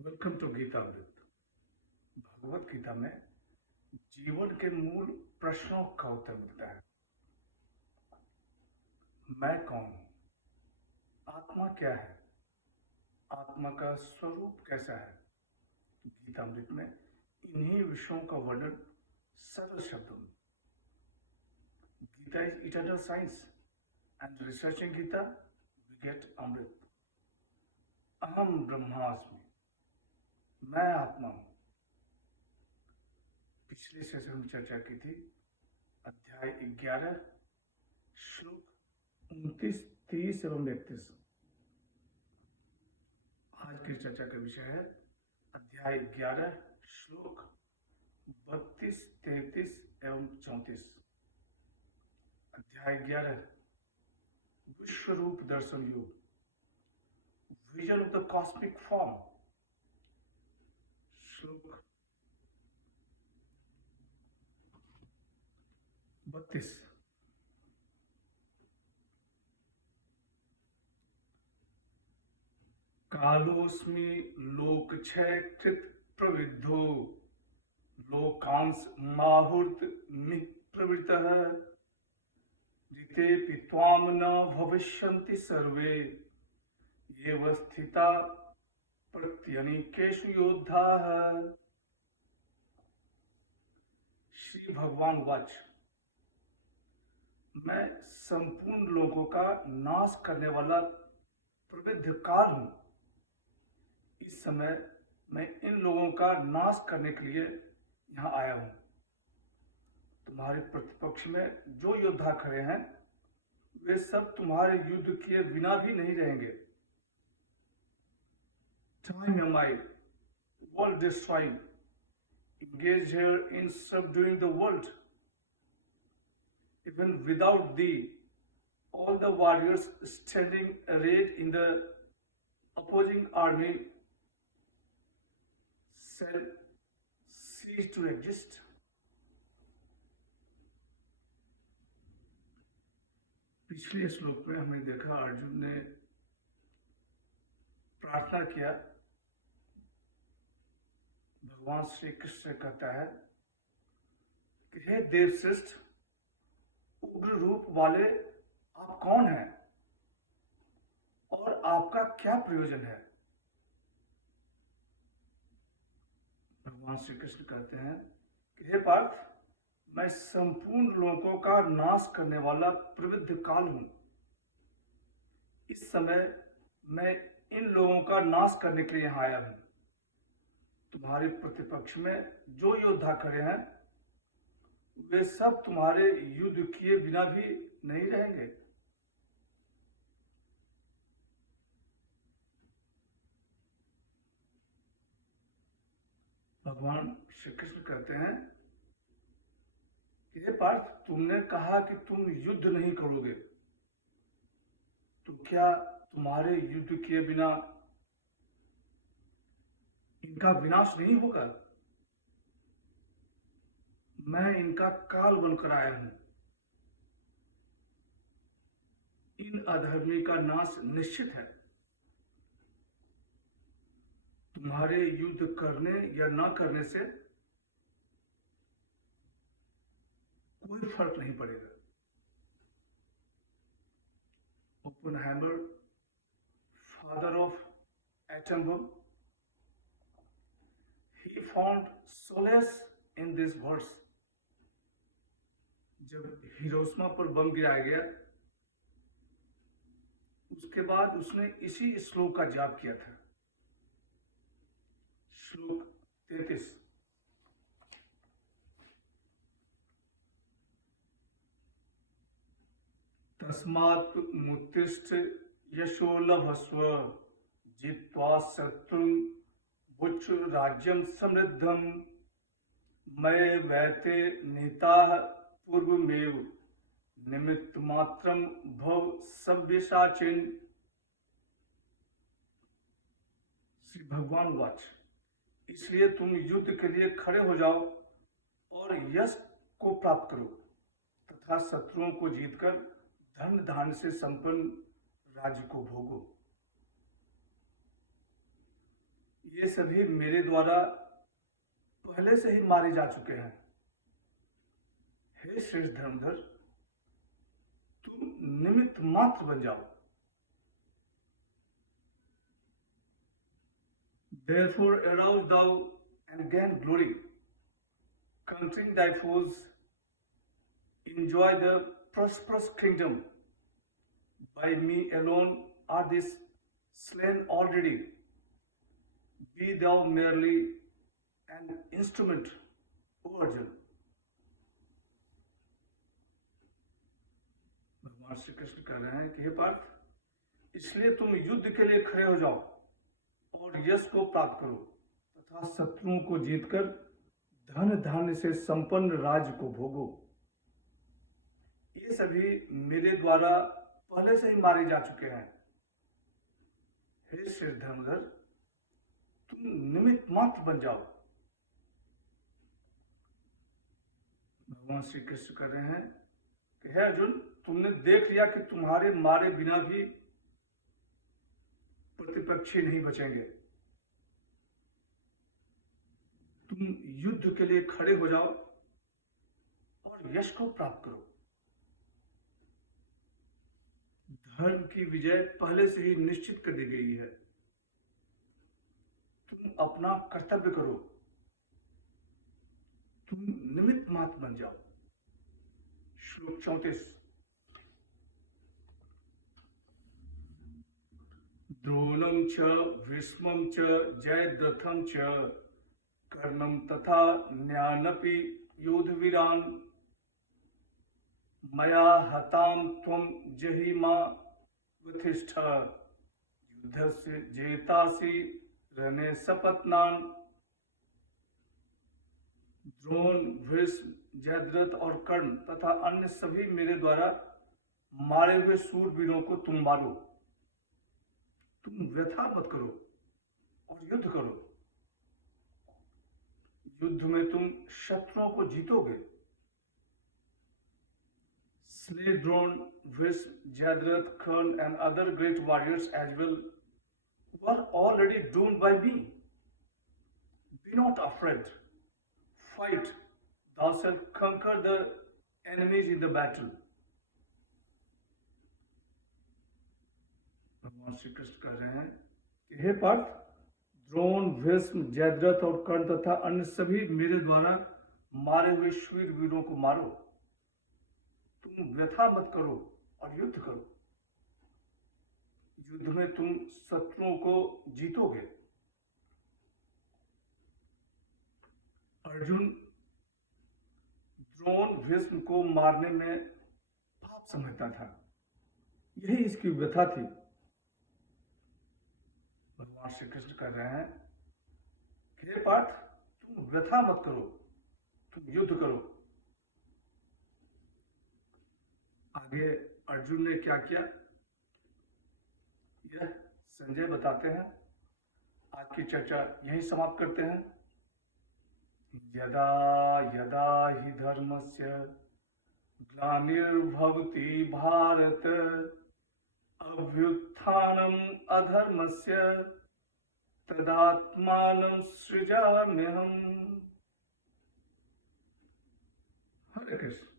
Welcome to Geetamrit. Bhagavad Gita में जीवन के मूल प्रश्नों का उत्तर मिलता है। मैं कौन हूं? आत्मा क्या है? आत्मा का स्वरूप कैसा है? गीतामृत में इन्हीं विषयों का वर्णन सरल शब्दों में। Gita is eternal science and researching Gita we get amrit. अहम ब्रह्मास्मि, मैं आत्मा हूं। पिछले सेशन में चर्चा की थी अध्याय 11 श्लोक 29, 30 एवं 31। आज की चर्चा का विषय है अध्याय 11 श्लोक 32, 33 एवं 34। अध्याय 11 विश्व रूप दर्शन योग, vision of the cosmic form. श्लोक 32। कालोस्मि लोकक्षय कृत प्रविद्धो, लोकांस माहुर्त मिह प्रवृतः, ऋतेऽपि त्वां न भविष्यन्ति सर्वे, येव स्थिता प्रत्यनीकेषु योद्धाः। श्री भगवान वाच, मैं संपूर्ण लोगों का नाश करने वाला प्रविद्ध काल हूं। इस समय मैं इन लोगों का नाश करने के लिए यहां आया हूं। तुम्हारे प्रतिपक्ष में जो योद्धा खड़े हैं वे सब तुम्हारे युद्ध किए बिना भी नहीं रहेंगे। Time am I, world destroying, engaged here in subduing the world. Even without thee, all the warriors standing arrayed in the opposing army shall cease to exist. पिछले श्लोक में हमने देखा अर्जुन ने प्रार्थना किया। भगवान श्री कृष्ण कहता है कि हे देवश्रेष्ठ, उग्र रूप वाले आप कौन हैं और आपका क्या प्रयोजन है? भगवान श्री कृष्ण कहते हैं कि हे पार्थ, मैं संपूर्ण लोगों का नाश करने वाला प्रविद्ध काल हूं। इस समय मैं इन लोगों का नाश करने के लिए यहां आया हूं। तुम्हारे प्रतिपक्ष में जो योद्धा खड़े हैं वे सब तुम्हारे युद्ध किए बिना भी नहीं रहेंगे। भगवान श्री कृष्ण कहते हैं कि हे पार्थ, तुमने कहा कि तुम युद्ध नहीं करोगे, तो क्या तुम्हारे युद्ध किए बिना इनका विनाश नहीं होगा? मैं इनका काल बनकर आया हूं। इन अधर्मी का नाश निश्चित है। तुम्हारे युद्ध करने या ना करने से कोई फर्क नहीं पड़ेगा। Oppenheimer, father of atom bomb, he found solace in this verse. जब हिरोशिमा पर बम गिराया गया उसके बाद उसने इसी श्लोक का जाप किया था। श्लोक 33। तस्मात् मुत्तिष्ठ यशो लभस्व, जित्वा शत्रुं भुज राज्यम समृद्धम, मैं वैते निहिताः पूर्वमेव, निमित्त मात्रम भव सव्यसाचिन। श्री भगवान वाच, इसलिए तुम युद्ध के लिए खड़े हो जाओ और यश को प्राप्त करो तथा शत्रुओं को जीतकर धन धान्य से संपन्न राज्य को भोगो। ये सभी मेरे द्वारा पहले से ही मारे जा चुके हैं। हे श्रेष्ठ धर्मधर, तुम निमित्त मात्र बन जाओ। Therefore arouse thou and gain glory, conquering thy foes, enjoy the prosperous kingdom. By me alone are these slain already. Be thou merely an instrument, O Arjun. भगवान श्री कृष्ण कह रहे हैं कि हे पार्थ, इसलिए तुम युद्ध के लिए खड़े हो जाओ और यश को प्राप्त करो तथा शत्रुओं को जीतकर धन धान्य से संपन्न राज्य को भोगो। ये सभी मेरे द्वारा पहले से ही मारे जा चुके हैं। हे श्री धर्मधर, तुम निमित्त मात्र बन जाओ। भगवान श्री कृष्ण कह रहे हैं कि हे अर्जुन, तुमने देख लिया कि तुम्हारे मारे बिना भी प्रतिपक्षी नहीं बचेंगे। तुम युद्ध के लिए खड़े हो जाओ और यश को प्राप्त करो। धर्म की विजय पहले से ही निश्चित कर दी गई है। तुम अपना कर्तव्य करो, तुम निमित्त मात्र बन जाओ। श्लोक 34। द्रोणं च भीष्मं च जयद्रथं च कर्णं तथा न्यानपि योधवीरान् मया हतां त्वं जहिमा वतिष्ठ युद्धस्य जेतासि रणे सपत्नान्। द्रोण, भीष्म, जयद्रथ और कर्ण तथा अन्य सभी मेरे द्वारा मारे हुए सूरवीरों को तुम मारो। तुम व्यथा मत करो और युद्ध करो। युद्ध में तुम शत्रुओं को जीतोगे। Slay Drone, Bhishma, Jayadratha, Karna and other great warriors as well were already doomed by me. Be not afraid. Fight. Thou shalt conquer the enemies in the battle. भगवान श्री कृष्ण कह रहे हैं कि हे पार्थ, द्रोण, भीष्म, जयद्रथ और कर्ण तथा अन्य सभी मेरे द्वारा मारे हुए शूर वीरों को मारो। तुम व्यथा मत करो और युद्ध करो। युद्ध में तुम शत्रुओं को जीतोगे। अर्जुन द्रोण, भीष्म को मारने में पाप समझता था। यही इसकी व्यथा थी। भगवान श्री कृष्ण कह रहे हैं कि हे पार्थ, तुम व्यथा मत करो, तुम युद्ध करो। आगे अर्जुन ने क्या किया, यह संजय बताते हैं। आज की चर्चा यही समाप्त करते हैं। यदा यदा हि धर्मस्य ग्लानिर्भवति भारत अभ्युत्थानम् अधर्मस्य तदात्मानं सृजाम्यहम्। हरे कृष्ण।